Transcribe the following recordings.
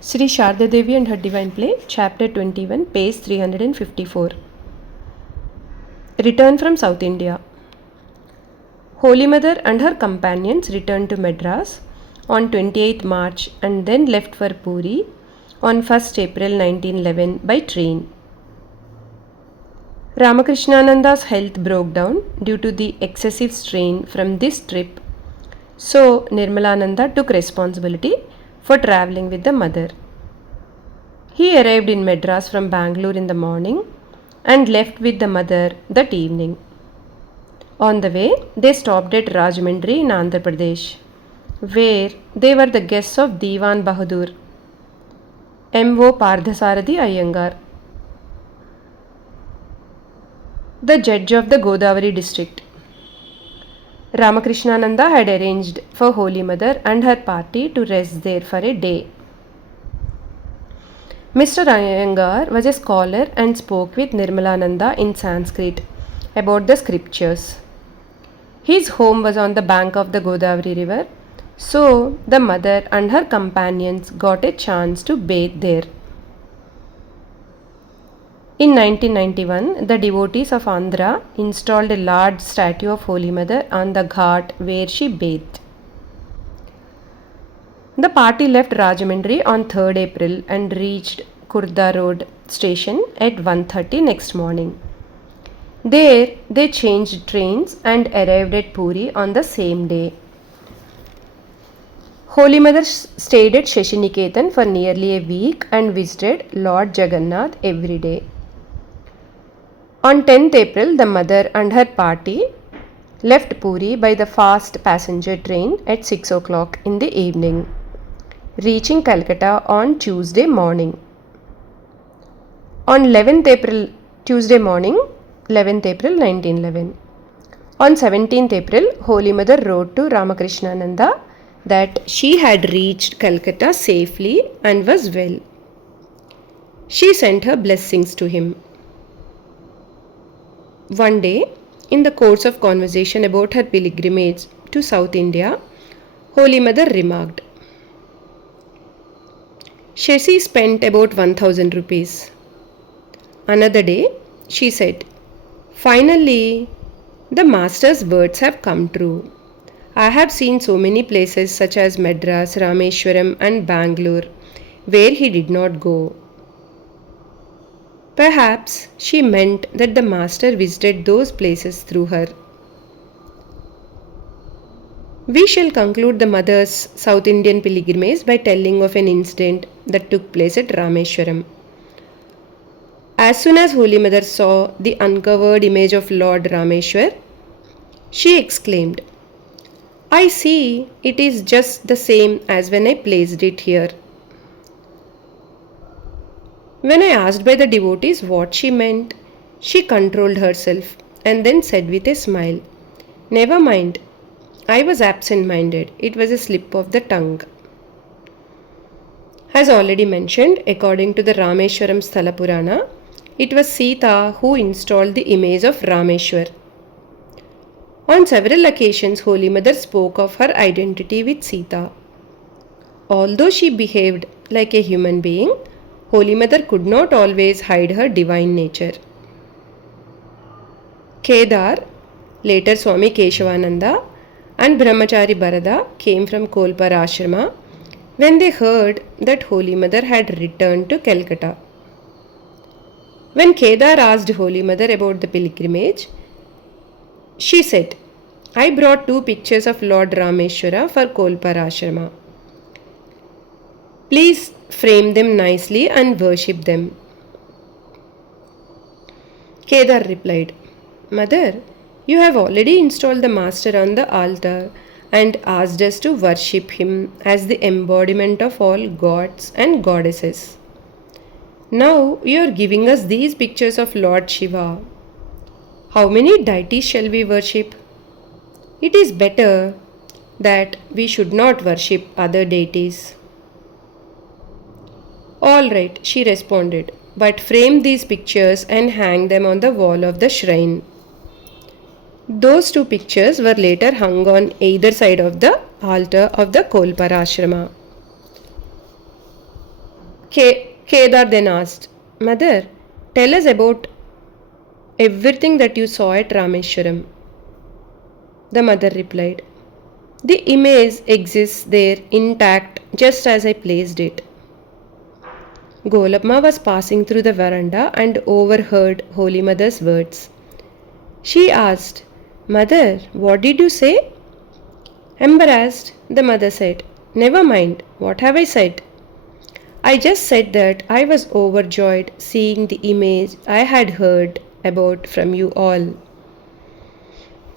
Sri Sharda Devi and Her Divine Play, Chapter 21, page 354. Return from South India. Holy Mother and her companions returned to Madras on 28th March and then left for Puri on 1st April 1911 by train. Ramakrishnananda's health broke down due to the excessive strain from this trip, so Nirmalananda took responsibility for travelling with the mother. He arrived in Madras from Bangalore in the morning and left with the mother that evening. On the way, they stopped at Rajahmundry in Andhra Pradesh, where they were the guests of Diwan Bahadur, M.O. Pardhasarathi Iyengar, the judge of the Godavari district. Ramakrishnananda had arranged for Holy Mother and her party to rest there for a day. Mr. Iyengar was a scholar and spoke with Nirmalananda in Sanskrit about the scriptures. His home was on the bank of the Godavari river, so the mother and her companions got a chance to bathe there. In 1991, the devotees of Andhra installed a large statue of Holy Mother on the ghat where she bathed. The party left Rajahmundry on 3rd April and reached Kurda Road station at 1:30 next morning. There, they changed trains and arrived at Puri on the same day. Holy Mother stayed at Shashiniketan for nearly a week and visited Lord Jagannath every day. On 10th April, the mother and her party left Puri by the fast passenger train at 6 o'clock in the evening, reaching Calcutta on Tuesday morning. On 11th April, Tuesday morning, 11th April 1911. On 17th April, Holy Mother wrote to Ramakrishnananda that she had reached Calcutta safely and was well. She sent her blessings to him. One day, in the course of conversation about her pilgrimage to South India, Holy Mother remarked, "Shashi spent about 1000 rupees. Another day, she said, "Finally, the Master's words have come true. I have seen so many places such as Madras, Rameshwaram and Bangalore where he did not go." Perhaps she meant that the Master visited those places through her. We shall conclude the mother's South Indian pilgrimage by telling of an incident that took place at Rameshwaram. As soon as Holy Mother saw the uncovered image of Lord Rameshwar, she exclaimed, "I see it is just the same as when I placed it here." When I asked by the devotees what she meant, she controlled herself and then said with a smile, "Never mind, I was absent-minded. It was a slip of the tongue." As already mentioned, according to the Rameshwaram Sthala Purana, it was Sita who installed the image of Rameshwar. On several occasions, Holy Mother spoke of her identity with Sita. Although she behaved like a human being, Holy Mother could not always hide her divine nature. Kedar, later Swami Keshavananda, and Brahmachari Bharada came from Kolpar Ashrama when they heard that Holy Mother had returned to Calcutta. When Kedar asked Holy Mother about the pilgrimage, she said, "I brought 2 pictures of Lord Rameshwara for Kolpar Ashrama. Please frame them nicely and worship them." Kedar replied, "Mother, you have already installed the Master on the altar and asked us to worship him as the embodiment of all gods and goddesses. Now you are giving us these pictures of Lord Shiva. How many deities shall we worship? It is better that we should not worship other deities." "All right," she responded, "but frame these pictures and hang them on the wall of the shrine." Those 2 pictures were later hung on either side of the altar of the Kolpar Ashrama. Kedar then asked, Mother, tell us about everything that you saw at Rameshwaram. The mother replied, The image exists there intact just as I placed it. Golapma was passing through the veranda and overheard Holy Mother's words. She asked, Mother, what did you say? Embarrassed, the mother said, Never mind, what have I said? I just said that I was overjoyed seeing the image I had heard about from you all.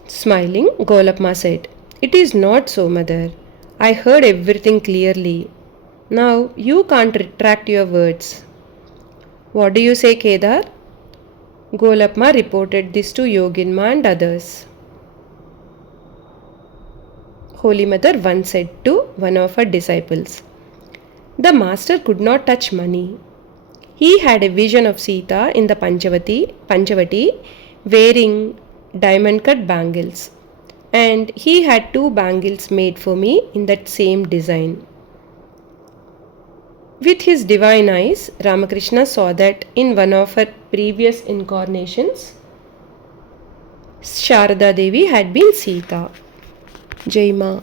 Smiling, Golapma said, It is not so, mother. I heard everything clearly. Now you can't retract your words. What do you say, Kedar? Golapma reported this to Yoginma and others. Holy Mother once said to one of her disciples, The master could not touch money. He had a vision of Sita in the Panchavati wearing diamond cut bangles, and he had 2 bangles made for me in that same design. With his divine eyes, Ramakrishna saw that in one of her previous incarnations, Sharada Devi had been Sita. Jai Ma.